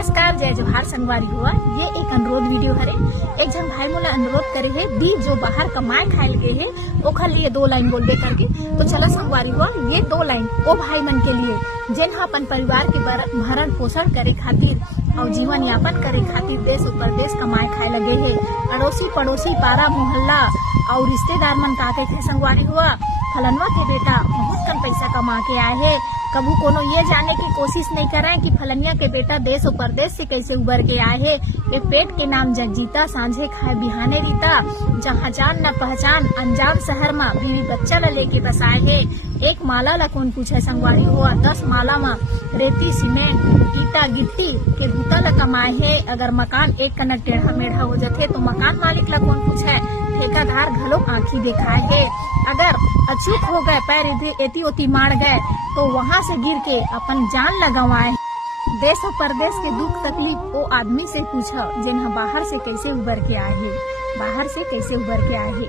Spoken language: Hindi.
नमस्कार, जय जोहार संगवारी हुआ। ये एक अनुरोध वीडियो हरे। एक जन भाई मोला अनुरोध करे है दी जो बाहर कमाए खाए लगे है ओखर लिए 2 लाइन बोलबे करके। तो चला संगवारी हुआ, ये 2 लाइन ओ भाई मन के लिए जिन हा अपन परिवार के भरण पोषण करे खातिर और जीवन यापन करे खातिर देश और प्रदेश कमाए खाए लगे है। अड़ोसी पड़ोसी पारा मोहल्ला और रिश्तेदार मन का कहते संगवारी हुआ फलनवा के बेटा बहुत कम पैसा कमा के आए है। कबू कोनो ये जाने की कोशिश नहीं करें कि फलनिया के बेटा देश और प्रदेश से कैसे उबर के आए है। एक पेट के नाम जगजीता, सांझे खाए बिहाने रीता, जहाँ जान न पहचान अनजान शहर में बीवी बच्चा ला लेके बस आए है। एक माला ला कौन पूछे संगवारी हुआ, 10 माला में रेती सीमेंट ईटा गिट्टी के भूता ला कमाए है। अगर मकान एक कनक टेढ़ा मेढ़ा हो जाते तो मकान मालिक ला कौन पूछे, ठेकादार घलो आँखी दिखाए है। अगर अचूक हो गए पैर एती ओती मार गए तो वहाँ से गिर के अपन जान लगवाए। देश और प्रदेश के दुख तकलीफ वो आदमी से पूछा जिन्हें बाहर से कैसे उबर के आए है, बाहर से कैसे उबर के आए है।